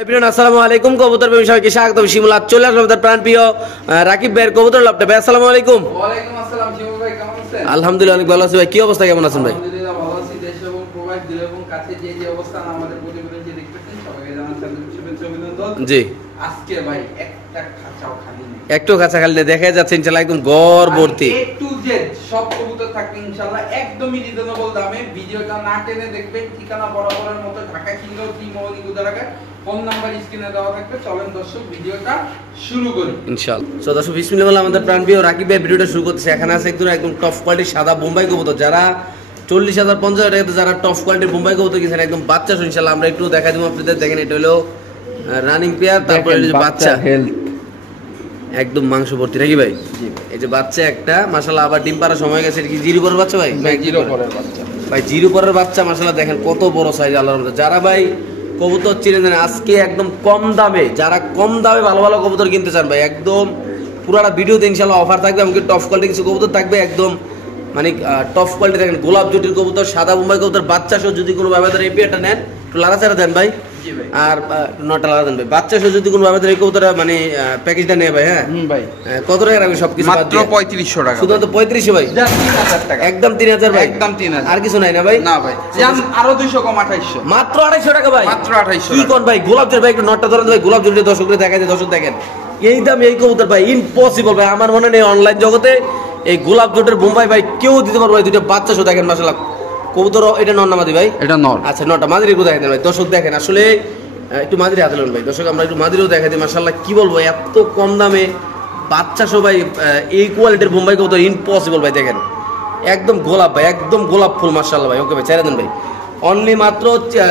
আসসালামু আলাইকুম কবুতর প্রেমী সবাইকে স্বাগতম। শিমুল আজ চলে আসলাম প্রাণ প্রিয় রাকিব ভাইয়ের কবুতর লফটে। ভাই আসসালামু আলাইকুম। ওয়ালাইকুম আসসালাম শিমুল ভাই, কেমন আছেন? আলহামদুলিল্লাহ অনেক ভালো আছি ভাই। কি অবস্থা, কেমন আছেন ভাই? আলহামদুলিল্লাহ ভালো আছি। দেশ এবং প্রবাস দূরে এবং কাছে যে অবস্থান আমাদের প্রতিবেদন যে দেখতেছেন সবাইকে জানাচ্ছি শুভেচ্ছা অভিনন্দন। জি আজকে ভাই একটা খাঁচাও খালি নেই, একটু কাছা খালি দেখা যাচ্ছে ইনশাআল্লাহ একদম গড় ভর্তি A to Z সব কবুতর থাকবে ইনশাআল্লাহ একদমই রিজনেবল দামে। ভিডিওটা না টেনে দেখবেন। ঠিকানা বরাবরের মতো ঢাকা কিংবা ত্রিমোহনী গুদারাঘাট, ফোন নাম্বার স্ক্রিনে দেওয়া থাকবে। চলেন দর্শক ভিডিওটা শুরু করি ইনশাআল্লাহ। সো দর্শক বিসমিল্লাহ, আমাদের প্রাণ প্রিয় রাকিব ভাই ভিডিওটা শুরু করতেছে। এখানে আছে একদম টপ কোয়ালিটির সাদা বোম্বাই কবুতর, যারা 40,000 50,000 টাকাতে যারা টপ কোয়ালিটির বোম্বাই কবুতর কিনছেন একদম বাচ্চা ইনশাআল্লাহ আমরা একটু দেখাই দেবো আপনাদের। দেখেন এটা হলো রানিং পেয়ার, তারপরে এই যে বাচ্চা হেলথ একদম মাংস ভর্তি নাকি ভাই? এই যে বাচ্চা একটা মাশাআল্লাহ, আবার ডিম পাড়ার সময় গেছে। কি জিরো পরের বাচ্চা ভাই? জিরো পরের বাচ্চা ভাই জিরো পরের বাচ্চা মাশাআল্লাহ দেখেন কত বড় সাইজ আল্লাহর রহমতে। যারা ভাই কবুতর চিনেন আজকে একদম কম দামে, যারা কম দামে ভালো ভালো কবুতর কিনতে চান ভাই একদম পুরাটা ভিডিওতে ইনশাআল্লাহ অফার থাকবে। এমনকি টপ কোয়ালিটি কিছু কবুতর থাকবে একদম মানে টপ কোয়ালিটি। দেখেন গোলাপ জুটির কবুতর, সাদা বোম্বাই কবুতর বাচ্চা সহ যদি কোনো ভাবে এই পেয়ারটা নেন একটু লাড়াচাড়া দেন ভাই, আর নটা লাগা দেন ভাই। বাচ্চা সহ যদি কোনো ভাবে এই কবুতর মানে প্যাকেজটা নেয় ভাই, হ্যাঁ ভাই কত টাকা রাখবে? সবকিছু মাত্র 3500 টাকা, শুধুমাত্র 3500 ভাই, 3000 টাকা একদম 3000 ভাই, একদম 3000। আর কিছু নাই না ভাই? না ভাই, জান আরো 200 কম 2800, মাত্র 2800 টাকা ভাই, মাত্র 2800 কি কোন ভাই? গোলাপ জল ভাই একটু নটটা ধরেন ভাই, গোলাপ জল দর্শকদের দেখাই দেয়। দর্শক দেখেন এই দাম এই কবুতর ভাই ইম্পসিবল ভাই। আমার মনে নেই অনলাইন জগতে এই গোলাপ জোটের বোম্বাই ভাই কেউ দিতে পারবে ভাই। দুইটা বাচ্চা শো দেখেন মাশাআল্লাহ। কবুতর এটা নর না মাদি ভাই? এটা নর। আচ্ছা নটা মাদির একটু দেখাই দেন ভাই। দর্শক দেখেন আসলে একটু মাদির হাতে নেন ভাই। দর্শক আমরা একটু মাদিরও দেখাই দিই মাশাআল্লাহ। কি বলবো এত কম দামে বাচ্চা শো ভাই, এই কোয়ালিটির বোম্বাই কবুতর ইম্পসিবল ভাই। দেখেন একদম গোলাপ ভাই, একদম গোলাপ ফুল মাশাআল্লাহ ভাই। ওকে ভাই ছেড়ে দেন ভাই। অনলি মাত্র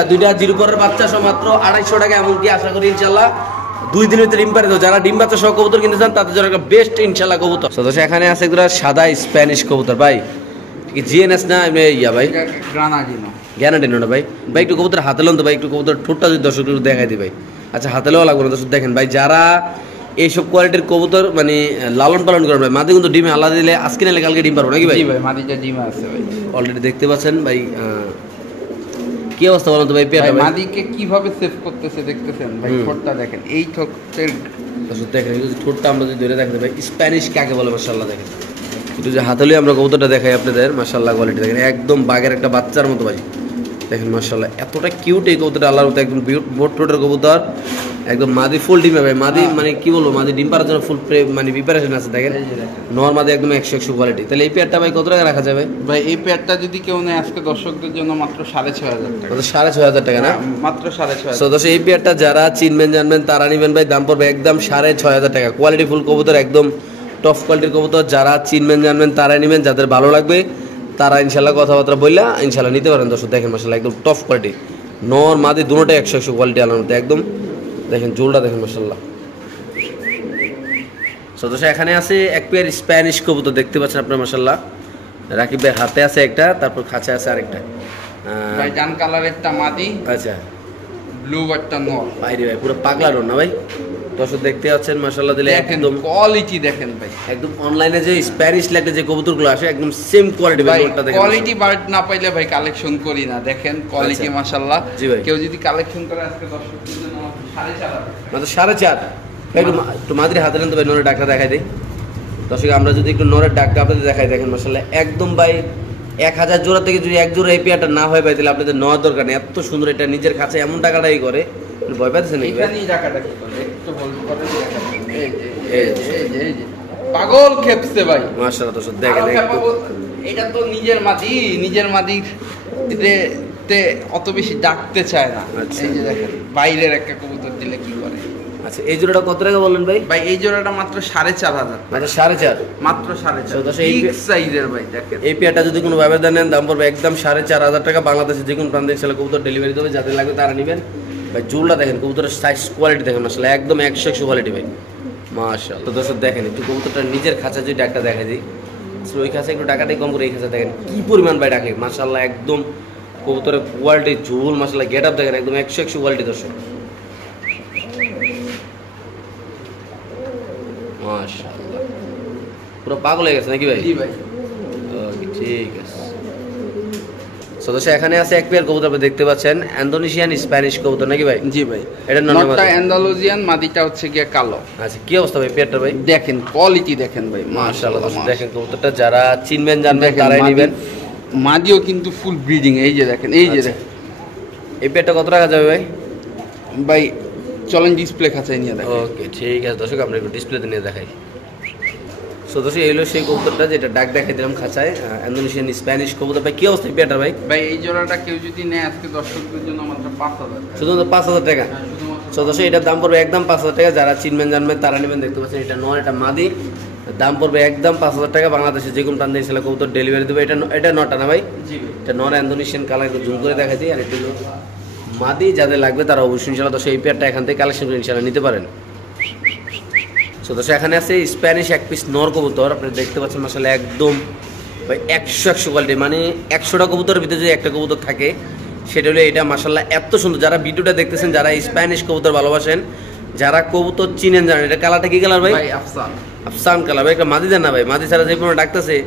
দুইটা জিরো পরের বাচ্চা সহ মাত্র 2800 টাকা। এমনকি আশা করি ইনশাআল্লাহ 2 দিনের ভিতরে ডিম পারে। যারা ডিম বাচ্চা সহ কবুতর কিনতে চান তাদের জন্য একটা বেস্ট ইনশাআল্লাহ কবুতর। তো এখানে আছে একটা সাদা স্প্যানিশ কবুতর ভাই, কি জিএনএস না ইয়া ভাই? গ্রানাডিনো। গ্যারান্টি না ভাই। ভাই একটু কবুতর হাতে লন তো ভাই, একটু কবুতর ঠোঁটটা যদি দর্শক একটু দেখাই দিই ভাই। আচ্ছা হাতে লওয়া লাগবে না দর্শক। দেখেন ভাই যারা এইসব কোয়ালিটির কবুতর মানে লালন পালন করেন ভাই, মাদি কিন্তু ডিমে আল্লাহ দিলে আজকে নালে কালকে ডিম পারবো নাকি ভাই? জি ভাই, মাদিটা ডিম আছে ভাই। অলরেডি দেখতে পাচ্ছেন ভাই। কি অবস্থা বলেন তো ভাই পেয়ারটা ভাই? মাদিকে কিভাবে সেভ করতেছে দেখতেছেন ভাই? ঠোঁটটা দেখেন, এই ঠোঁটের দর্শক দেখেন এই যে ঠোঁটটা আমরা যদি ধরে রাখতে ভাই, স্প্যানিশ কাকে বলে মাশাআল্লাহ। দেখেন একটু যে হাতলে আমরা কবুতরটা দেখাই আপনাদের মাশাআল্লাহ। কোয়ালিটি দেখেন একদম বাঘের একটা বাচ্চার মতো ভাই। দেখেন মাশাআল্লাহ এতটা কিউট এই কবুতরটা আল্লাহর মতো। একদম বোট ঠোঁটের কবুতর, একদম মাদি ফুল ডিমে ভাই। মাদি মানে কি বলবো, মাদি ডিম পাড়ার জন্য ফুল মানে প্রিপারেশন আছে। দেখেন নর মাদি একদম 100 কোয়ালিটি। তাহলে এই পেয়ারটা ভাই কত টাকা রাখা যাবে ভাই? এই পেয়ারটা যদি কেউ নেয় আজকে দর্শকদের জন্য মাত্র 6500 টাকা। 6500 টাকা না? মাত্র 6500। সো দর্শক এই পেয়ারটা যারা চিনবেন জানবেন তারা নিবেন ভাই। দাম পড়বে একদম 6500 টাকা। কোয়ালিটি ফুল কবুতর, একদম টপ কোয়ালিটির কবুতর। যারা চিনবেন জানবেন তারাই নিবেন, যাদের ভালো লাগবে তারা ইনশাল্লাহ কথাবার্তা বললা ইনশাল্লাহ নিতে পারেন। দর্শক দেখেন মাশাআল্লাহ একদম টপ কোয়ালিটি, নর মাদি দুটোটাই 100 কোয়ালিটি আলার মধ্যে একদম। দেখেন জোলটা দেখেন মাশাআল্লাহ। সো দর্শক এখানে আছে এক পেয়ার স্প্যানিশ কবুতর দেখতে পাচ্ছেন আপনারা মাশাআল্লাহ। রাকিব ভাই হাতে আছে একটা, তারপর খাঁচা আছে আরেকটা ভাই। ডান কালারেরটা মাদি, আচ্ছা ব্লু বারটা নর। বাইরে ভাই পুরো পাগলা নর না ভাই? দর্শক দেখতে পাচ্ছেন মাশাআল্লাহ দিলে একদম কোয়ালিটি দেখেন ভাই। একদম অনলাইনে যে স্প্যানিশ ল্যান্ডে যে কবুতরগুলো আসে একদম সেম কোয়ালিটি ভাই। ওটা দেখেন কোয়ালিটি বার্ড না পাইলে ভাই কালেকশন করি না। দেখেন কোয়ালিটি মাশাআল্লাহ। জি ভাই, কেউ যদি কালেকশন করে আজকে দর্শকদের জন্য 4500 মাত্র 4.5। একটু মাদির হাতে নেন তো ভাই, নরের ডাকটা দেখাই দেই। দর্শক আমরা যদি একটু নরের ডাকটা আপনাদের দেখাই, দেখেন মাশাআল্লাহ একদম ভাই 1000 জোড়া থেকে যদি এক জোড়া এই পেয়ারটা না হয় ভাই তাহলে আপনাদের নেওয়ার দরকার নেই। এত সুন্দর, এটা নিজের কাছে এমন টাকাটাই করে ভয় পাচ্ছেন নাকি ভাই? এখানেই টাকাটা কি করে একটু বলবো করে দেখেন। এই যে পাগল খেপছে ভাই মাশাআল্লাহ। দর্শক দেখেন এটা তো নিজের মাদির তে অত বেশি ডাকতে চায় না। আচ্ছা। এই যে দেখেন বাইরের একটা কবুতর দিলে কি করে। আচ্ছা এই জোড়াটা কত টাকা বললেন ভাই? ভাই এই জোড়াটা মাত্র 4500। মানে 4.5? মাত্র 4500 এই সাইজের ভাই। দেখেন এই পেয়ারটা যদি কোনো ভাবে দেন দাম পড়বে একদম 4500 টাকা। বাংলাদেশে যে কোনো প্রান্তে ইনশাআল্লাহ কবুতর ডেলিভারি দেবে, যাদের লাগবে তারা নেবেন ভাই। জোড়টা দেখেন, কবুতরের সাইজ কোয়ালিটি দেখেন মাশাআল্লাহ একদম 100 কোয়ালিটি ভাই মাশাআল্লাহ। তো দর্শক দেখেন একটু কবুতরটা নিজের খাঁচা যদি ডাকটা দেখাই দিই, ওই খাঁচা একটু টাকাটাই কম করে এই খাঁচা দেখেন কি পরিমাণ ভাই ডাকে মাশাআল্লাহ। একদম কবুতরের কোয়ালিটি ঝুল মাশাআল্লাহ, গেট আপ দেখেন একদম 100 কোয়ালিটি দর্শক মাশাআল্লাহ। পুরো পাগল হয়ে গেছে নাকি ভাই? জি ভাই। ওকে ঠিক আছে। সদস্য এখানে আছে এক পেয়ার কবুতর আপনি দেখতে পাচ্ছেন, ইন্দোনেশিয়ান স্প্যানিশ কবুতর নাকি ভাই? জি ভাই, এটা নটটা অ্যান্ডালুজিয়ান, মাদিটা হচ্ছে গিয়ে কালো। আচ্ছা, কি অবস্থা ভাই পেয়ারটা ভাই? দেখেন কোয়ালিটি দেখেন ভাই, মাশাআল্লাহ। মাশাআল্লাহ। দেখেন কবুতরটা যারা চিনবেন জানবেন তারাই নেবেন। মাদিও কিন্তু ফুল ব্রিডিং, এই যে দেখেন, এই যে আচ্ছা। দেখেন। এই পেয়ারটা কত টাকা যাবে ভাই? ভাই চলেন ডিসপ্লে খাঁচায় নিয়ে দেখেন। ওকে ঠিক আছে দর্শক, আমরা একটু ডিসপ্লেতে নিয়ে দেখাই। সো দর্শক এই হলো সেই কবুতরটা যেটা ডাক দেখাই দিলাম খাঁচায়, ইন্দোনেশিয়ান স্প্যানিশ কবুতর। ভাই কি অবস্থা এই পেয়ারটা ভাই? ভাই এই জোড়াটা কেউ যদি নেয় আজকে দর্শকদের জন্য মাত্র 5000 টাকা। শুধুমাত্র 5000 টাকা। শুধুমাত্র সো দর্শক এটার দাম পড়বে একদম 5000 টাকা, যারা চিনবেন জানবেন তারা নেবেন। দেখতে পাচ্ছেন এটা নর, এটা মাদি, দাম পড়বে একদম 5000 টাকা। বাংলাদেশে যে কোনো প্রান্তে ইনশাআল্লাহ কবুতর ডেলিভারি দেবে। এটা নটা না ভাই? জি ভাই। এটা নর ইন্দোনেশিয়ান কালার, একটু জুম করে দেখাচ্ছি। আর একটু মাদি যাদের লাগবে তারা অবশ্যই ইনশাআল্লাহ দর্শক এই পেয়ারটা এখান থেকে কালেকশন করে ইনশাআল্লাহ নিতে পারেন। সো দর্শক এখানে আছে স্প্যানিশ এক পিস নর কবুতর, আপনি দেখতে পাচ্ছেন মাশাআল্লাহ একদম ভাই 100 কোয়ালিটি, মানে 100টা কবুতরের ভিতরে যদি একটা কবুতর থাকে সেটা হলো এটা। মাশাআল্লাহ এত সুন্দর। যারা ভিডিওটা দেখতেছেন, যারা স্প্যানিশ কবুতর ভালোবাসেন, যারা কবুতর চিনেন জানেন, এটা কালারটা কি কালার ভাই? ভাই আফসান। আফসান কালার ভাই। একটা মাদি দেন না ভাই, মাদি ছাড়া যে কোনো ডাকতেছে।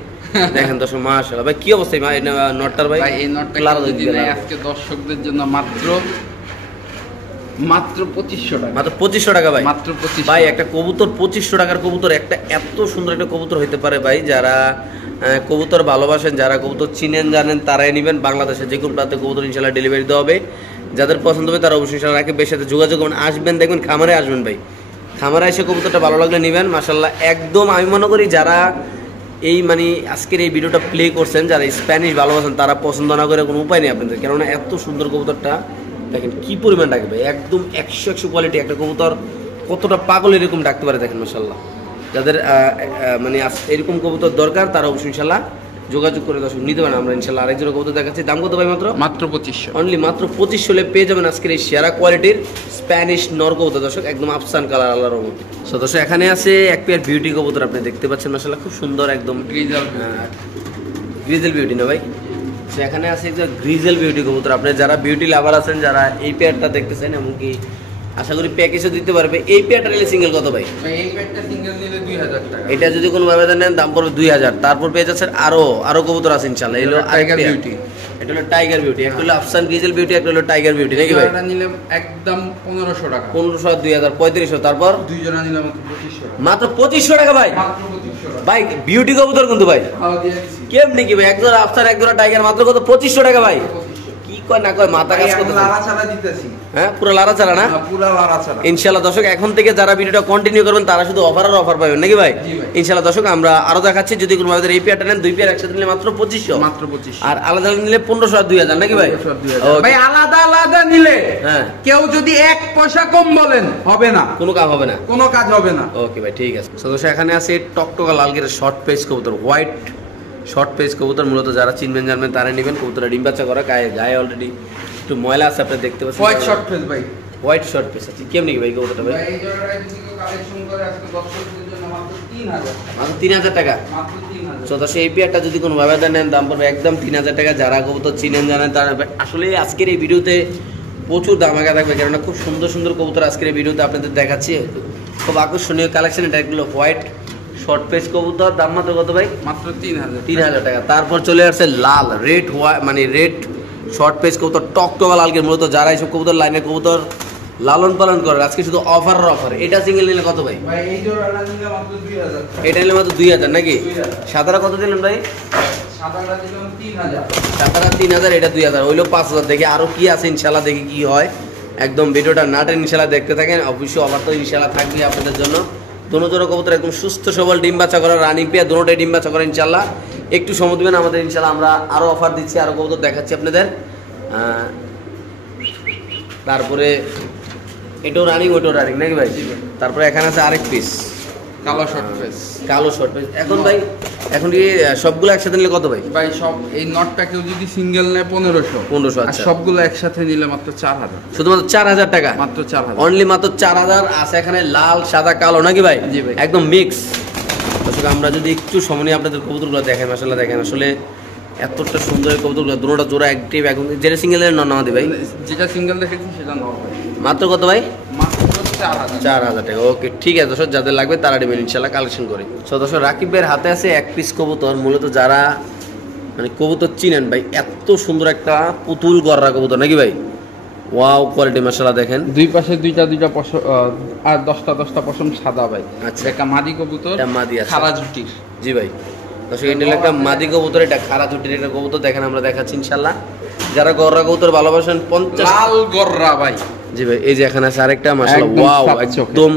দেখেন দর্শক মাশাআল্লাহ ভাই কি অবস্থা নটটার ভাই? ভাই এই নটটা কালার কেউ যদি নেয় আজকে দর্শকদের জন্য মাত্র 2500 টাকা। মাত্র 2500 টাকা ভাই? মাত্র 2500 ভাই একটা কবুতর 2500 টাকার কবুতর, একটা এত সুন্দর একটা কবুতর হইতে পারে ভাই? যারা কবুতর ভালোবাসেন, যারা কবুতর চিনেন জানেন তারাই নেবেন। বাংলাদেশে যে কোনো প্রান্তে কবুতর ইনশাআল্লাহ ডেলিভারি দেওয়া হবে। যাদের পছন্দ হবে তারা অবশ্যই ইনশাআল্লাহ রাকিবের সাথে যোগাযোগ করবেন। আসবেন, দেখবেন খামারে আসবেন ভাই, খামারে এসে কবুতরটা ভালো লাগলে নেবেন। মাশাআল্লাহ একদম আমি মনে করি যারা এই মানে আজকের এই ভিডিওটা প্লে করছেন, যারা স্প্যানিশ ভালোবাসেন তারা পছন্দ না করে কোনো উপায় নেই আপনাদের, কেননা এত সুন্দর কবুতরটা দেখেন কি পরিমাণ ডাকবে। একদম 100 কোয়ালিটি একটা কবুতর, কতটা পাগল এরকম ডাকতে পারে দেখেন মাশাআল্লাহ। যাদের মানে এরকম কবুতর দরকার তারা অবশ্যই ইনশাআল্লাহ যোগাযোগ করে দর্শক নিতে পারেন। আমরা ইনশাআল্লাহ আরেকজন কবুতর দেখাচ্ছি। দাম কত ভাই? মাত্র 2500। অনলি মাত্র 2500 হলে পেয়ে যাবেন আজকের এই সেরা কোয়ালিটির স্প্যানিশ নর কবুতর দর্শক, একদম আফসান কালার আল্লাহর রহমতে। সো দর্শক এখানে আছে এক পেয়ার বিউটি কবুতর, আপনি দেখতে পাচ্ছেন মাশাআল্লাহ খুব সুন্দর একদম গ্রিজেল বিউটি না ভাই? সো এখানে আছে যে গ্রিজেল বিউটি কবুতর। আপনি যারা বিউটি লাভার আছেন, যারা এই পেয়ারটা দেখতেছেন, এমনকি আশা করি প্যাকেজও দিতে পারবে। এই পেয়ারটা নিলে সিঙ্গেল কত ভাই? এই প্যাকটা সিঙ্গেল নিলে 2000 টাকা। এটা যদি কোনো ভাবে নেন দাম পড়বে 2000। তারপর পেয়ে যাচ্ছেন আরো কবুতর আছে ইনশাআল্লাহ। এগুলো টাইগার বিউটি, এটা হলো টাইগার বিউটি, একটা হলো আফসান গ্রিজেল বিউটি, একটা হলো টাইগার বিউটি নাকি ভাই? এটা নিলে একদম 1500 টাকা। 1500, 2000, 3500। তারপর দুই জোড়া নিলে মাত্র 2500 টাকা। মাত্র 2500 টাকা ভাই? মাত্র 2500 টাকা ভাই বিউটি কবুতর কিন্তু ভাই খাওয়া দিয়ে দিছি। কেমনি কি ভাই? একজোড়া আফসান একজোড়া টাইগার মাত্র কত? 2500 টাকা ভাই? 2500 কি কয় না কয় মাথা কাজ করতেছে। লারা ছাড়া দিতেছি। হ্যাঁ পুরো লারা চালা না? পুরো লারা ছাড়া। ইনশাআল্লাহ দর্শক এখন থেকে যারা ভিডিওটা কন্টিনিউ করবেন তারা শুধু অফার আর অফার পাবেন নাকি ভাই? জি ভাই। ইনশাআল্লাহ দর্শক আমরা আরো দেখাচ্ছি। যদি কোনো ভাবে এই পেয়ারটা নেন, দুই পেয়ার একসাথে নিলে মাত্র 2500, মাত্র 2500। আর আলাদা নিলে 1500 আর 2000 নাকি ভাই? 1500 আর 2000। Okay. ভাই আলাদা আলাদা নিলে হ্যাঁ কেউ যদি 1 পয়সা কম বলেন হবে না, কোনো কাজ হবে না। কোনো কাজ হবে না। ওকে ভাই ঠিক আছে। তো দর্শক এখানে আছে টকটকা লাল গেরের শর্ট পেজ কবুতর, হোয়াইট শর্ট পেজ কবুতর। মূলত যারা চিনবেন জানবেন তারা নেবেন। কবুতরটা ডিম বাচ্চা করা, গায়ে অলরেডি একটু ময়লা আছে, আপনি দেখতে পাচ্ছেন। হোয়াইট শর্ট ফেস ভাই। হোয়াইট শর্ট পেজ আছে। কেমনি কি ভাই কবুতরটা ভাই? ভাই এই জোড়াটা যদি কেউ কালেকশন করে আজকে দর্শকদের জন্য মাত্র 3000 টাকা। মাত্র 3000 টাকা। মাত্র 3000। তো দর্শক এই পেয়ারটা যদি কোনো ভাবে নেন দাম পড়বে একদম 3000 টাকা। যারা কবুতর চিনেন জানেন তারা আসলে আজকের এই ভিডিওতে প্রচুর দামাকা থাকবে, কেননা খুব সুন্দর সুন্দর কবুতর আজকের এই ভিডিওতে আপনাদের দেখাচ্ছি। খুব আকর্ষণীয় কালেকশন। এটা এগুলো হোয়াইট শর্ট পেজ কবুতর। দাম মাত্র কত ভাই? মাত্র 3000। 3000 টাকা। তারপর চলে আসছে লাল রেড মানে রেড শর্ট পেজ কবুতর, টকটকা লালকে। মূলত যারা এইসব কবুতর লাইনের কবুতর লালন পালন করে আজকে শুধু অফার আর অফার। এটা সিঙ্গেল নিলে কত ভাই? ভাই এই জোড়াটা নিলে মাত্র 2000 টাকা। এটা নিলে মাত্র 2000 নাকি? 2000। সাদারা কত দিলেন ভাই? সাদাটা দিলাম 3000। সাদারা 3000, এটা 2000, হইলো 5000। দেখি আরো কি আছে ইনশাল্লাহ, দেখি কি হয়। একদম ভিডিওটা নাটেন ইনশাল্লাহ দেখতে থাকেন। অবশ্যই অফার তো ইনশাল্লাহ থাকবে আপনাদের জন্য। দোনো জোড়া কবুতর একদম সুস্থ সবল ডিম বাচ্চা করা, রানিং পেয়ার, দোনোটাই ডিম বাচ্চা করা ইনশাল্লাহ। একটু সময় দেবেন আমাদের ইনশাল্লাহ, আমরা আরো অফার দিচ্ছি, আরো কবুতর দেখাচ্ছি আপনাদের। তারপরে এটাও রানিং, ওইটাও রানিং নাকি ভাই? তারপরে এখানে আছে আরেক পিস কালো শর্ট ফেস। কালো শর্ট পেজ। এখন ভাই এখন কি সবগুলো একসাথে নিলে কত ভাই? ভাই সব এই নটটা কেউ যদি সিঙ্গেল নেয় 1500। 1500। আর আচ্ছা, সবগুলো একসাথে নিলে মাত্র 4000। শুধুমাত্র 4000 টাকা? মাত্র 4000। অনলি মাত্র 4000। আছে এখানে লাল সাদা কালো নাকি ভাই? জি ভাই। একদম মিক্স। দর্শক আমরা যদি একটু সময় নিয়ে আপনাদের কবুতরগুলো দেখেন, মাশাআল্লাহ দেখেন আসলে এতটা সুন্দর কবুতরগুলো। দুটোটা জোড়া অ্যাক্টিভ। এখন যেটা সিঙ্গেলের নামাদি ভাই? যেটা সিঙ্গেল দেখেছি সেটা নাও ভাই। মাত্র কত ভাই? মাত্র 4000। 4000 টাকা। ওকে ঠিক আছে দর্শক, যাদের লাগবে তারা নেবেন ইনশাল্লাহ কালেকশন করি। সো দর্শক রাকিব ভাইয়ের হাতে আছে এক পিস কবুতর। মূলত যারা মানে কবুতর চিনেন ভাই, এত সুন্দর একটা পুতুল গররা কবুতর নাকি ভাই? ওয়াও কোয়ালিটি মাশাআল্লাহ দেখেন। দুই পাশে দুইটা পশম আর 10টা পশম সাদা ভাই। আচ্ছা। একটা মাদি কবুতর, এটা মাদি আছে। খাড়া জুটির। জি ভাই, দর্শক এটা হলো একটা মাদি কবুতর, এটা খাড়া জুটির একটা কবুতর দেখেন, আমরা দেখাচ্ছি ইনশাআল্লাহ। যারা গররা কবুতর ভালোবাসেন 50 লাল গররা ভাই। জি ভাই, এই যে এখানে আছে আরেকটা মাশাআল্লাহ, একদম ওয়াও সাত চোখে। একদম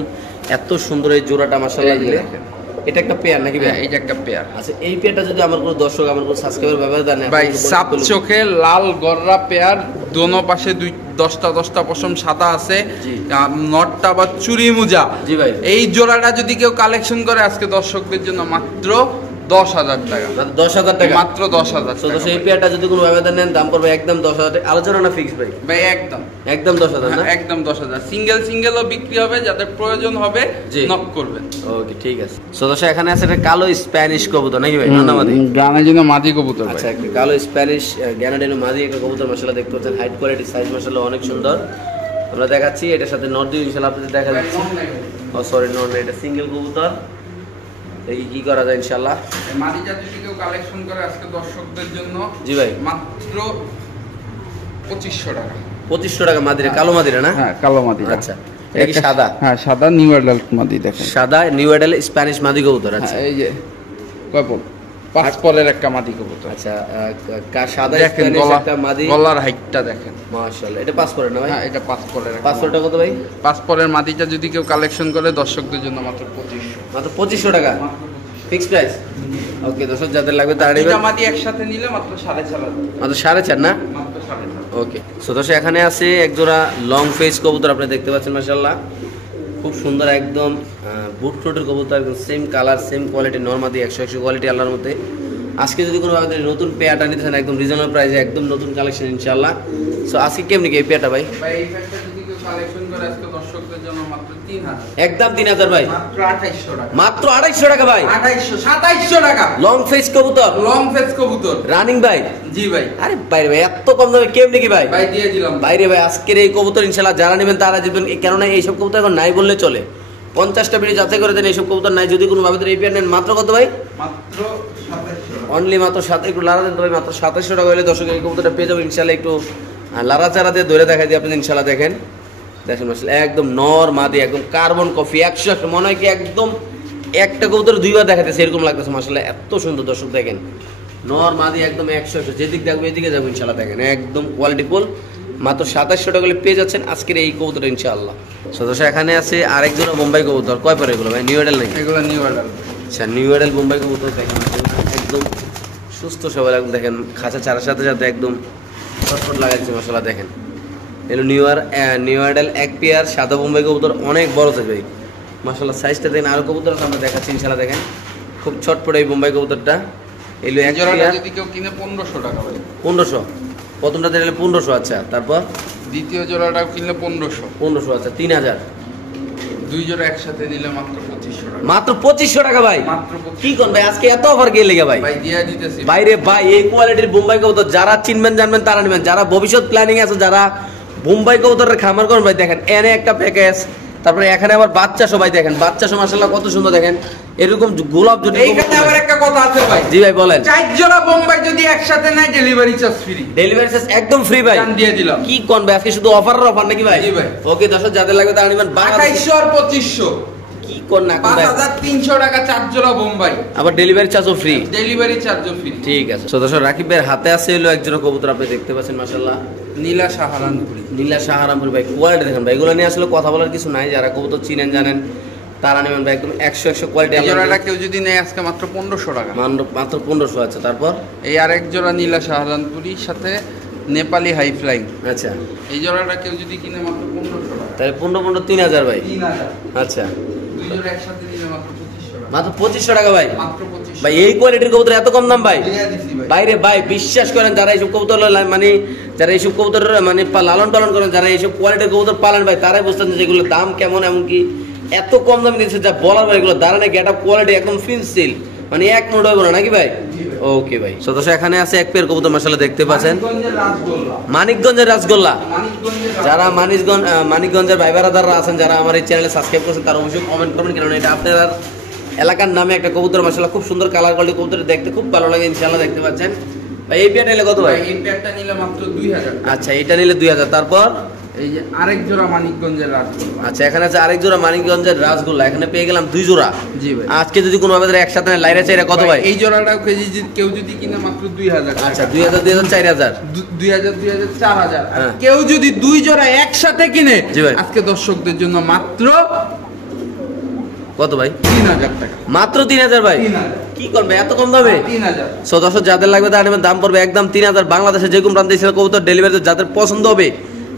এত সুন্দর এই জোড়াটা মাশাআল্লাহ এই যে দিলে। দেখেন। এটা একটা পেয়ার নাকি ভাই? হ্যাঁ, এইটা একটা পেয়ার। আচ্ছা, এই পেয়ারটা যদি আমার কোনো দর্শক, আমার কোনো সাবস্ক্রাইবার ব্যবহার দেন ভাই সাত চোখে লাল গররা পেয়ার, দোনো পাশে 10টা পশম সাদা আছে। জি। নটটা বা চুরি মুজা। জি ভাই, এই জোড়াটা যদি কেউ কালেকশন করে আজকে দর্শকদের জন্য মাত্র 10,000 টাকা। 10,000 টাকা মাত্র 10,000 তো টাকা। এই পেয়ারটা যদি কোনো ব্যবধান নেন দাম পড়বে একদম 10,000 টাকা। আলোচনা না ফিক্স ভাই? ভাই একদম একদম 10,000 না? একদম 10,000। সিঙ্গেলও বিক্রি হবে, যাদের প্রয়োজন হবে জি। নক করবেন। ওকে ঠিক আছে। সো দর্শক এখানে আছে একটা কালো স্প্যানিশ কবুতর নাকি ভাই? নানামাদি। গানের জন্য মাদি কবুতর ভাই। আচ্ছা, একটা কালো স্প্যানিশ গ্যানাডিনো মাদি একটা কবুতর মাশাআল্লাহ দেখতে পাচ্ছেন, হাইট কোয়ালিটি সাইজ মাশাআল্লাহ অনেক সুন্দর। আমরা দেখাচ্ছি এটার সাথে নর দিয়ে ইনশাআল্লাহ আপনাদের দেখা যাচ্ছে। ও সরি, নর না, এটা সিঙ্গেল কবুতর। এই কি করা যায় ইনশাআল্লাহ? মাদিটা যদি কেউ কালেকশন করে আজকে দর্শকদের জন্য জি ভাই, মাত্র 2500 টাকা। 2500 টাকা মাদিরা, কালো মাদিরা না? হ্যাঁ, কালো মাদি। আচ্ছা, এটা কি সাদা? হ্যাঁ, সাদা নিউ অ্যাডাল্ট মাদি দেখেন। সাদা নিউ অ্যাডাল স্প্যানিশ মাদি কবুতর। আচ্ছা হ্যাঁ, এই যে কয়পল 5 পরের একটা মাদি কবুতর। আচ্ছা, সাদা দেখেন স্প্যানিশ গলা, একটা মাদি, গলার হাইটটা দেখেন। মাশাআল্লাহ। এটা পাস করে না ভাই? হ্যাঁ, এটা 5 পরের একটা 500 টাকা কত ভাই? 5 পরের মাদিটা যদি কেউ কালেকশন করে দর্শকদের জন্য মাত্র 2500। মাত্র 2500 টাকা ফিক্স প্রাইস। ওকে দর্শক, যাদের লাগবে তারা এটা নেবেন। মাদি একসাথে নিলে মাত্র 4,500। মাত্র 4.5 না? মাত্র 4,500। ওকে। সো দর্শক এখানে আছে এক জোড়া লং ফেস কবুতর, আপনি দেখতে পাচ্ছেন মাশাআল্লাহ খুব সুন্দর একদম বুট ফ্রুটের কবুতর, একদম সেম কালার সেম কোয়ালিটি, নরমাদি 100 কোয়ালিটি আল্লাহর মধ্যে। আজকে যদি কোনো ভাবে নতুন পেয়ারটা নিতে চান একদম রিজনেবল প্রাইসে, একদম নতুন কালেকশন ইনশাআল্লাহ। সো আজকে কেমনি কি এই পেয়ারটা ভাই? ভাই এই প্যাকটা যদি কেউ কালেকশন করে আজকে দর্শকদের জন্য মাত্র 3,000। একদম 3,000 ভাই, মাত্র 2,800 টাকা। মাত্র 2,800 টাকা ভাই। 2,2700 টাকা। লং ফেস কবুতর, লং ফেস কবুতর। রানিং ভাই। জি ভাই। আরে বাইরে ভাই, এত কম দামে কেমনি কি ভাই? ভাই দিয়ে দিলাম। বাইরে ভাই, আজকের এই কবুতর ইনশাআল্লাহ যারা নেবেন তারা জিতবেন, কেননা এইসব কবুতর এখন নাই বললে চলে। 50টা ভিডিও যাচাই করে দেন, এইসব কবুতর নাই। যদি কোনো ভাবে এই পেয়ার নেন মাত্র কত ভাই? মাত্র 2700। অনলি মাত্র 7, একটু লারা দেন তো ভাই, মাত্র 2700 টাকা হলে দর্শক এই কবুতরটা পেয়ে যাবেন ইনশাআল্লাহ। একটু লারা চারা দিয়ে ধরে দেখাই দিই আপনি ইনশাআল্লাহ। দেখেন দেখেন মাশাআল্লাহ একদম নর মাদি, একদম কার্বন কফি 100 মনে হয় কি একদম একটা কবুতর দুইবার দেখাতেছে এরকম লাগতেছে মাশাআল্লাহ, এত সুন্দর। দর্শক দেখেন নর মাদি একদম 100, যেদিক দেখবো এদিকে যাবো ইনশাআল্লাহ। দেখেন একদম কোয়ালিটি ফুল, মাত্র 2700 টাকা হলে পেয়ে যাচ্ছেন আজকের এই কবুতরটা ইনশাআল্লাহ। সদস্য এখানে আছে আরেক জোড়া বোম্বাই কবুতর, কয় পরে এগুলো ভাই? নিউ অ্যাডাল নাকি? এগুলো নিউ অর্ডার। আচ্ছা, নিউ অ্যাডাল বোম্বাই কবুতর দেখেন একদম সুস্থ সবল, একদম দেখেন খাঁচা চারার সাথে সাথে একদম ছটফট লাগাচ্ছে মাশাআল্লাহ। দেখেন এলো নিউ অ্যাডাল এক পেয়ার সাদা বোম্বাই কবুতর, অনেক বড় সাইজ ভাই মাশাআল্লাহ। সাইজটা দেখেন, আরো কবুতর আছে আমরা দেখাচ্ছি ইনশাআল্লাহ। দেখেন খুব ছটফট এই বোম্বাই কবুতরটা। এলো এক জোড়াটা পেয়ার যদি কেউ কিনে 1500 টাকা ভাই। 1500, প্রথমটা দিলে 1500। আচ্ছা, তারপর দ্বিতীয় জোড়াটাও কিনলে 1500। 1500, আচ্ছা 3000। দুই জোড়া একসাথে নিলে মাত্র 2500 টাকা। মাত্র 2500 টাকা ভাই। মাত্র 2500। কি কোন ভাই আজকে এত অফার কে লেগে ভাই? ভাই দিয়ে দিতেছি। বাইরে ভাই এই কোয়ালিটির বোম্বাই কবুতর যারা চিনবেন জানবেন তারা নেবেন, যারা ভবিষ্যৎ প্ল্যানিং আছে, যারা বোম্বাই কবুতরের খামার করেন ভাই দেখেন এনে একটা প্যাকেজ, তারপরে এখানে আবার বাচ্চা সবাই দেখেন, বাচ্চা সব মাশাআল্লাহ কত সুন্দর। দেখেন এরকম গোলাপ জুটি। এইখানে আবার একটা কথা আছে ভাই। জি ভাই বলেন। 4 জোড়া বোম্বাই যদি একসাথে নেয় delivery charge free. Delivery charge একদম ফ্রি ভাই। দাম দিয়ে দিলাম। কি কোন ভাই আজকে শুধু অফার নাকি ভাই? জি ভাই। ওকে দর্শক যাদের লাগবে তারা নেবেন। 2800 আর 2500। কি কোন না কোন ভাই? 5300 টাকা 4 জোড়া বোম্বাই। আবার ডেলিভারি চার্জও ফ্রি। ডেলিভারি চার্জও ফ্রি। ঠিক আছে। তো দর্শক রাকিব ভাইয়ের হাতে আছে হলো এক জোড়া কবুতর, আপনি দেখতে পাচ্ছেন মাশাআল্লাহ নীলা সাহারানপুরি। নীলা সাহারামপুর ভাই। কোয়ালিটি দেখেন ভাই, এগুলো নিয়ে আসলে কথা বলার কিছু নাই, যারা কবুতর চিনেন জানেন তারা নেবেন ভাই, একদম 100 কোয়ালিটি। এই জোড়াটা কেউ যদি নেয় আজকে মাত্র 1500 টাকা। মাত্র 1500। আছে তারপর এই আরেক জোড়া নীলা সাহারানপুরির সাথে নেপালি হাই ফ্লাইং। আচ্ছা, এই জোড়াটা কেউ যদি কিনে মাত্র 1500 টাকা। তাহলে 15 3000 ভাই। 3000। আচ্ছা, দুই জোড়া একসাথে নিলে মাত্র 2500 টাকা। মাত্র 2500 টাকা ভাই। মাত্র 2500। ভাই এই কোয়ালিটির কবুতর এত কম দাম ভাই? দিয়ে দিছি ভাই। বাইরে ভাই বিশ্বাস করেন, যারা এইসব কবুতর মানে যারা এইসব কবুতর মানে লালন পালন করেন, যারা এইসব কোয়ালিটির কবুতর পালন ভাই, তারাই বুঝতেন যে এগুলোর দাম কেমন, এমনকি এত কম দামে দিচ্ছে যা বলার ভাই। এগুলো দাঁড়ানে গেট আপ কোয়ালিটি একদম ফিনসিল, মানে এক মোট হবে না নাকি ভাই? ওকে ভাই। সদস্য এখানে আছে এক পেয়ার কবুতর মাশাআল্লাহ দেখতে পাচ্ছেন, মানিকগঞ্জের রাসগোল্লা। মানিকগঞ্জের রাসগোল্লা। মানিকগঞ্জের যারা মানিকগঞ্জের ভাই বেরাদাররা আছেন, যারা আমার এই চ্যানেলে সাবস্ক্রাইব করেছেন, তারা অবশ্যই কমেন্ট করবেন, কারণ এটা আপনার এলাকার নামে একটা কবুতর মাশাআল্লাহ খুব সুন্দর কালার কোয়ালিটি কবুতর, দেখতে খুব ভালো লাগে ইনশাআল্লাহ। দেখতে পাচ্ছেন ভাই এই পেয়ারটা নিলে কত ভাই? এই পেয়ারটা নিলে মাত্র 2000। আচ্ছা এটা নিলে 2000। তারপর এই যে আরেক জোড়া মানিকগঞ্জের রাসগোল্লা। আচ্ছা এখানে আছে আরেক জোড়া মানিকগঞ্জের রাসগোল্লা, এখানে পেয়ে গেলাম 2 জোড়া। জি ভাই। আজকে যদি কোনো ভাবে একসাথে লাইরা চাইরা কত ভাই? এই জোড়াটাও কেউ যদি কিনে মাত্র 2000। আচ্ছা 2000 2000 4000 2000 4000। হ্যাঁ। কেউ যদি 2 জোড়া একসাথে কিনে জি ভাই। আজকে দর্শকদের জন্য মাত্র কত ভাই? 3000 টাকা। মাত্র 3000 ভাই? 3000। কি করবে এত কম দামে? 3000। সো দর্শক যাদের লাগবে তার নেবেন, দাম পড়বে একদম 3000। বাংলাদেশের যে কোনো প্রান্তে ছিল কবুতর ডেলিভারি যাদের পছন্দ হবে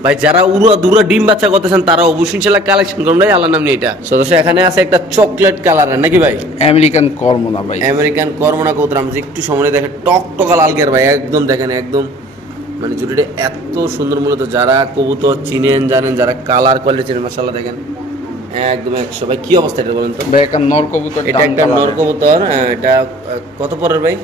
ভাই, যারা উড়া দুরা ডিম বাচ্চা করতেছেন তারা অবশ্যই ইনশাআল্লাহ কালেকশন করুন ভাই, আল্লাহর নাম নিয়ে এটা। সো দর্শক এখানে আছে একটা চকলেট কালারের নাকি ভাই? আমেরিকান কর্মনা ভাই। আমেরিকান কর্মনা কবুতর। আমি যে একটু সামনে দেখেন টকটকা লাল গের ভাই, একদম দেখেন একদম মানে জুটিটা এত সুন্দর। মূলত যারা কবুতর চিনেন জানেন, যারা কালার কোয়ালিটি চিনেন, মাশাআল্লাহ দেখেন একদম 100 ভাই। কি অবস্থা এটা বলেন তো? ভাই একটা নর কবুতর। এটা একটা নর কবুতর। এটা কত পরের ভাই?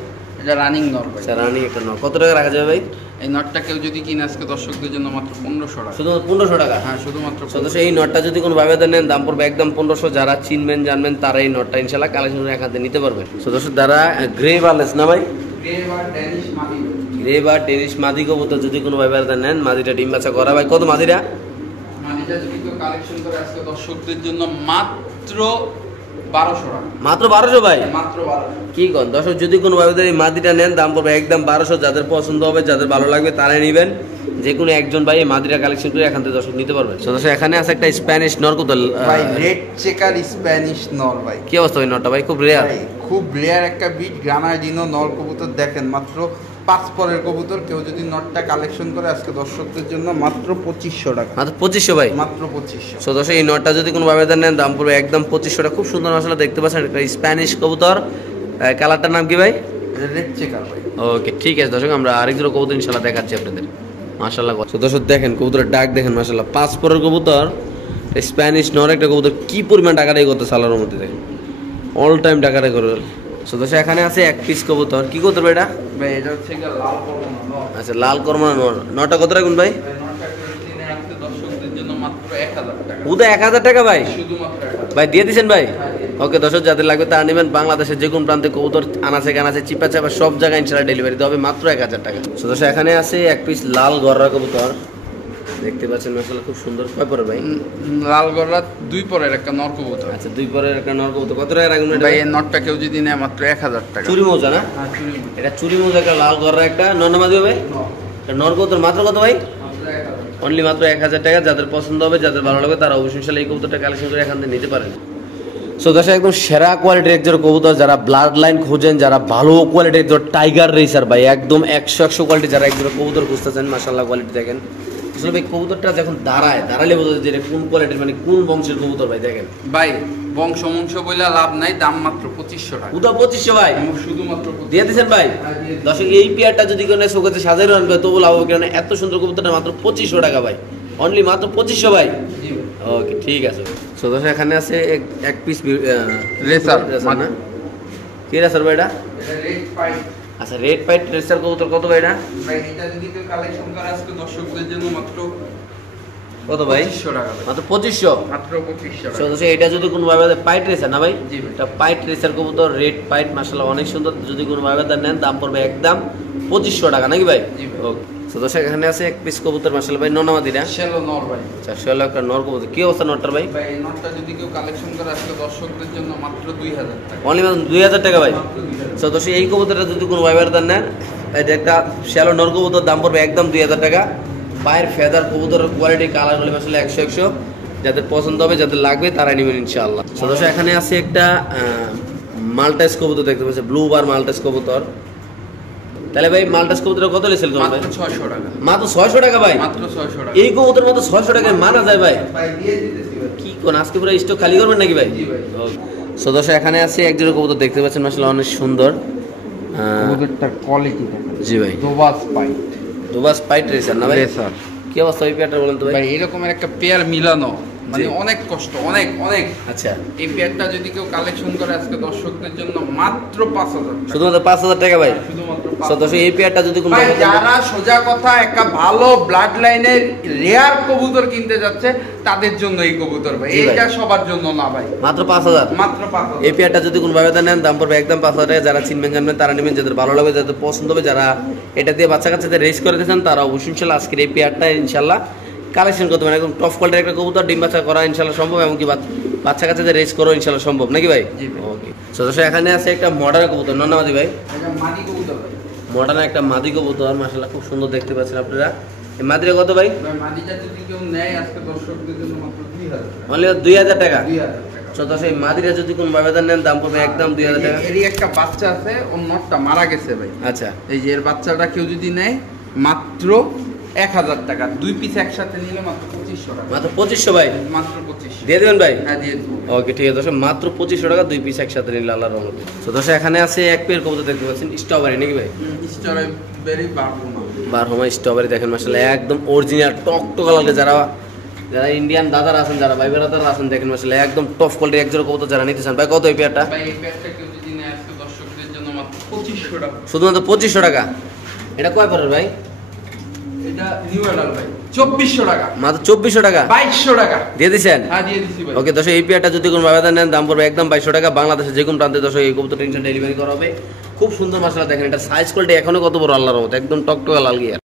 এটা রানিং নর ভাই। আচ্ছা রানিং একটা নর। কত টাকা রাখা যাবে ভাই? এই নটটা কেউ যদি কিনে আজকে দর্শকদের জন্য মাত্র 1500 টাকা। শুধু 1500 টাকা? হ্যাঁ শুধুমাত্র। সদস্য এই নটটা যদি কোনো ভাবে নেন দাম পড়বে একদম 1500। যারা চিনবেন জানবেন তারা এই নটটা ইনশাআল্লাহ কালেকশন করে এখান থেকে নিতে পারবেন। সদস্য যারা গ্রে বার্লেস না ভাই, গ্রে বা ড্যানিশ মাদি। গ্রে বা ডেনিশ মাদি কবুতর যদি কোনো ভাবে নেন, মাদিটা ডিম বাচ্চা করা ভাই। কত মাদিরা? মাদিটা যদি কেউ কালেকশন করে আজকে দর্শকদের জন্য মাত্র 1200 টাকা। মাত্র 1200 ভাই? মাত্র 1200। কি কন দর্শক, যদি কোনো ভাবে এই মাদিটা নেন দাম পড়বে একদম 1200। যাদের পছন্দ হবে, যাদের ভালো লাগবে তারাই নেবেন। যে কোনো একজন ভাই এই মাদিরা কালেকশন করে এখান থেকে দর্শক নিতে পারবেন। দর্শক এখানে আছে একটা স্প্যানিশ নর কবুতর ভাই, রেড চেকার স্প্যানিশ নর ভাই। কি অবস্থা ওই নরটা ভাই? খুব রেয়ার। খুব রেয়ার একটা বিট গ্রানাডিনো নর কবুতর। দেখেন মাত্র 5 পরের কবুতর। কেউ যদি নটটা কালেকশন করে আজকে দর্শকদের জন্য মাত্র 2500 টাকা। মাত্র 2500 ভাই? মাত্র 2500। সো দর্শক এই নটটা যদি কোনো ভাবে নেন দাম পড়বে একদম 2500 টাকা। খুব সুন্দর মশলা দেখতে পাচ্ছেন, একটা স্প্যানিশ কবুতর। কালারটার নাম কি ভাই? রেড চেকার ভাই। ওকে ঠিক আছে দর্শক, আমরা আরেকজন কবুতর ইনশাআল্লাহ দেখাচ্ছি আপনাদের। মাশাআল্লাহ। তো দর্শক দেখেন কবুতরের ডাক দেখেন, মাশাআল্লাহ 5 পরের কবুতর, স্প্যানিশ নর একটা কবুতর। কি পরিমাণ টাকাটাই করতে সালার মধ্যে দেখেন, অল টাইম টাকাটাই করে। সো দর্শক এখানে আছে এক পিস কবুতর। কি কবুতর ভাই এটা? ভাই এটা হচ্ছে লাল কর্মনা নর। আচ্ছা লাল কর্মনা নর। নটা কত রাখুন ভাই? নটটা কেউ যদি নেয় আজকে দর্শকদের জন্য মাত্র 1000 টাকা। উদা 1000 টাকা ভাই? শুধুমাত্র 1000। ভাই দিয়ে দিচ্ছেন ভাই? ওকে দর্শক যাদের লাগবে তারা নেবেন। বাংলাদেশের যে কোনো প্রান্তে কবুতর আনাচে কানাচে চিপা চাপা সব জায়গায় ইনশাআল্লাহ ডেলিভারি দেওয়া হবে মাত্র 1000 টাকা। সো দর্শক এখানে আছে এক পিস লাল গররা কবুতর, দেখতে পাচ্ছেন মাশাআল্লাহ খুব সুন্দর। কয় পরে ভাই? লাল গররা 2 পরের একটা নর কবুতর। আচ্ছা 2 পরের একটা নর কবুতর। কত টাকা রাখবেন এটা ভাই এই নটটা কেউ যদি নেয় মাত্র 1000 টাকা। চুরি মৌজা না? হ্যাঁ চুরি। এটা চুরি মৌজা একটা লাল গররা একটা নর মাদি হবে। এটা নর কবুতর মাত্র কত ভাই? মাত্র 1000। অনলি মাত্র 1000 টাকা। যাদের পছন্দ হবে, যাদের ভালো লাগবে তারা অবশ্যই ইনশাআল্লাহ এই কবুতরটা কালেকশন করে এখান থেকে নিতে পারেন। সো দর্শক একদম সেরা কোয়ালিটির একজন কবুতর, যারা ব্লাড লাইন খোঁজেন, যারা ভালো কোয়ালিটির একজন টাইগার রেসার ভাই, একদম 100 কোয়ালিটি যারা একজন কবুতর খুঁজতেছেন, মাশাআল্লাহ কোয়ালিটি দেখেন। আসলে ভাই কবুতরটা যখন দাঁড়ালে বোঝা যায় যে এটা কোন কোয়ালিটির, মানে কোন বংশের কবুতর ভাই। দেখেন ভাই বংশ বইলা লাভ নাই, দাম মাত্র 2500 টাকা। উদা 2500 ভাই? শুধুমাত্র 2500 দিয়ে দিচ্ছেন ভাই? দর্শক এই পেয়ারটা যদি কোনো শোকেতে সাজানো আনবে তবু লাভ হবে, কারণ এত সুন্দর কবুতরটা মাত্র 2500 টাকা ভাই। অনলি মাত্র 2500 ভাই? জি ভাই। ওকে ঠিক আছে। সো দর্শক এখানে আছে এক পিস রেসার না? কি রেসার ভাই এটা? এটা রেড পাইপ। আচ্ছা রেড পাইট রেসার কবুতর। কত ভাই এটা? ভাই এটা যদি কেউ কালেকশন করে আজকে দর্শকদের জন্য মাত্র কত ভাই? 2500 টাকা ভাই। মাত্র 2500? মাত্র 2500 সো টাকা। দর্শক এটা যদি কোনো ভাবে পাইট রেসার না ভাই? জি ভাই। এটা পাইট রেসার কবুতর, রেড পাইট, মাশাআল্লাহ অনেক সুন্দর। যদি কোনো ভাবে নেন দাম পড়বে একদম 2500 টাকা নাকি ভাই? জি ভাই। ওকে। সো দর্শক এখানে আছে এক পিস কবুতর, মাশাআল্লাহ ভাই ননামাদিরা। শ্যালো নর ভাই। আচ্ছা শেয়াল একটা নর কবুতর। কি অবস্থা নরটার ভাই? ভাই এই নটটা যদি কেউ কালেকশন করে আজকে দর্শকদের জন্য মাত্র 2000 টাকা। অনলি মাত্র 2000 টাকা ভাই? মাত্র 2000। সো দর্শক এই কবুতরটা যদি কোনো ভাইবার নেন, এটা একটা শ্যালো নর কবুতর, দাম পড়বে একদম 2000 টাকা। পায়ের ফেদার কবুতরের কোয়ালিটি কালার হলে আসলে 100 যাদের পছন্দ হবে, যাদের লাগবে তারা নেবেন ইনশাআল্লাহ। সো দর্শক এখানে আছে একটা মাল্টাস কবুতর দেখতে পাচ্ছি, ব্লু বার মাল্টাস কবুতর। তাহলে ভাই মাল্টাস কবুতর কত লেছিল তোমার? মাত্র 600 টাকা। মাত্র 600 টাকা ভাই? মাত্র 600 টাকা। এই কবুতর মাত্র 600 টাকায় মানা যায় ভাই? ভাই দিয়ে দিতেছি ভাই। কি কোন আজকে পুরো স্টক খালি করবেন নাকি ভাই? জি ভাই। সো দর্শক এখানে আছে একজোড়া কবুতর দেখতে পাচ্ছেন, মাশাআল্লাহ অনেক সুন্দর। কবুতরটার কোয়ালিটি দেখেন। জি ভাই। দোবাস পাইট। দুবাস পাইট রেসার না ভাই? রেসার। কি অবস্থা ওই পেয়ারটা বলেন তো ভাই? ভাই এরকমের একটা পেয়ার মিলানো মানে অনেক কষ্ট, অনেক অনেক। আচ্ছা, এই পেয়ারটা যদি কেউ কালেকশন করে আজকে দর্শকদের জন্য মাত্র 5,000 টাকা। শুধুমাত্র 5,000 টাকা ভাই। শুধুমাত্র So, দর্শক এই পেয়ারটা যদি কোনো ভাই, যারা সোজা কথা একটা ভালো ব্লাড লাইনের রেয়ার কবুতর কিনতে যাচ্ছে তাদের জন্য এই কবুতর ভাই, জি ভাই। এইটা সবার জন্য না ভাই, মাত্র 5,000। মাত্র 5,000। এই পেয়ারটা যদি কোনো ভাবে নেন দাম পড়বে একদম 5,000 টাকা। যারা চিনবেন জানবেন তারা নেবেন, যাদের ভালো লাগবে, যাদের পছন্দ হবে, যারা এটা দিয়ে বাচ্চা কাচ্চাদের রেস করে দিয়েছেন তারা অবশ্যই ইনশাল্লাহ আজকের এই পেয়ারটা ইনশাল্লাহ কালেকশন করতে পারেন। একদম টপ কোয়ালিটির একটা কবুতর, ডিম বাচ্চা করা ইনশাল্লাহ সম্ভব, এমনকি বাচ্চা কাচ্চাদের রেস করা ইনশাল্লাহ সম্ভব, নাকি ভাই? জি ভাই। ওকে। সো দর্শক এখানে আছে একটা মডার্ন কবুতর, নন্নামাদি ভাই। এটা মাদি কবুতর ভাই। মডার্ন একটা মাদি কবুতর, মাশাআল্লাহ খুব সুন্দর দেখতে পাচ্ছেন আপনারা। এই মাদিটা কত ভাই? ভাই, মাদিটা যদি কেউ নেয় আজকে দর্শকদের জন্য মাত্র 2,000 টাকা। অনলি 2,000 টাকা। 2,000 টাকা। সো দর্শক এই মাদিটা যদি কোনো ভাবে নেন দাম পড়বে একদম 2,000 টাকা। এরই একটা বাচ্চা আছে, ওর নটটা মারা গেছে ভাই। আচ্ছা, এই যে এর বাচ্চাটা কেউ যদি নেয় মাত্র 1,000 টাকা, 2 পিস একসাথে নিলে মাত্র 2,500 টাকা। মাত্র 2,500 ভাই মাত্র 2,500 দিয়ে দেবেন ভাই? হ্যাঁ, দিয়ে দেবো। ওকে, ঠিক আছে দর্শক, মাত্র 2,500 টাকা 2 পিস একসাথে নিলে আল্লাহর রহমতে। তো দর্শক এখানে আছে এক পেয়ার কবুতর দেখতে পাচ্ছেন, স্ট্রবেরি নাকি ভাই? স্ট্রবেরি বারগুনা। বারহমা স্ট্রবেরি দেখেন মাশাআল্লাহ একদম অরিজিনাল টকটকা লাগে। যারা ইন্ডিয়ান দাদারা আছেন, যারা ভাই বেড়াদারা আছেন, দেখেন মাশাআল্লাহ একদম টপ কোয়ালিটির এক জোড়া কবুতর যারা নিতে চান ভাই, কত এই পেয়ারটা? ভাই, এই প্যাকটা কেউ যদি নেয় আজকে দর্শকদের জন্য মাত্র 2,500 টাকা। শুধুমাত্র 2,500 টাকা। এটা কয় পরের ভাই? এটা নিউ অ্যাডাল ভাই, 2,400 টাকা। মাত্র 2,400 টাকা 2,200 টাকা। দিয়ে দিচ্ছেন? হ্যাঁ, দিয়ে দিছি ভাই। ওকে দর্শক, এই পেয়ারটা যদি কোনো ভাবে নেন দাম পড়বে একদম 2,200 টাকা। বাংলাদেশে যে কোনো প্রান্তে দর্শক এই কবুতর ডেলিভারি করা হবে। খুব সুন্দর মাশাআল্লাহ দেখেন, এটা সাইজ কোয়ালিটি এখনো কত বড় আল্লাহর রহমতে, একদম টকটকা লাল গিয়ার।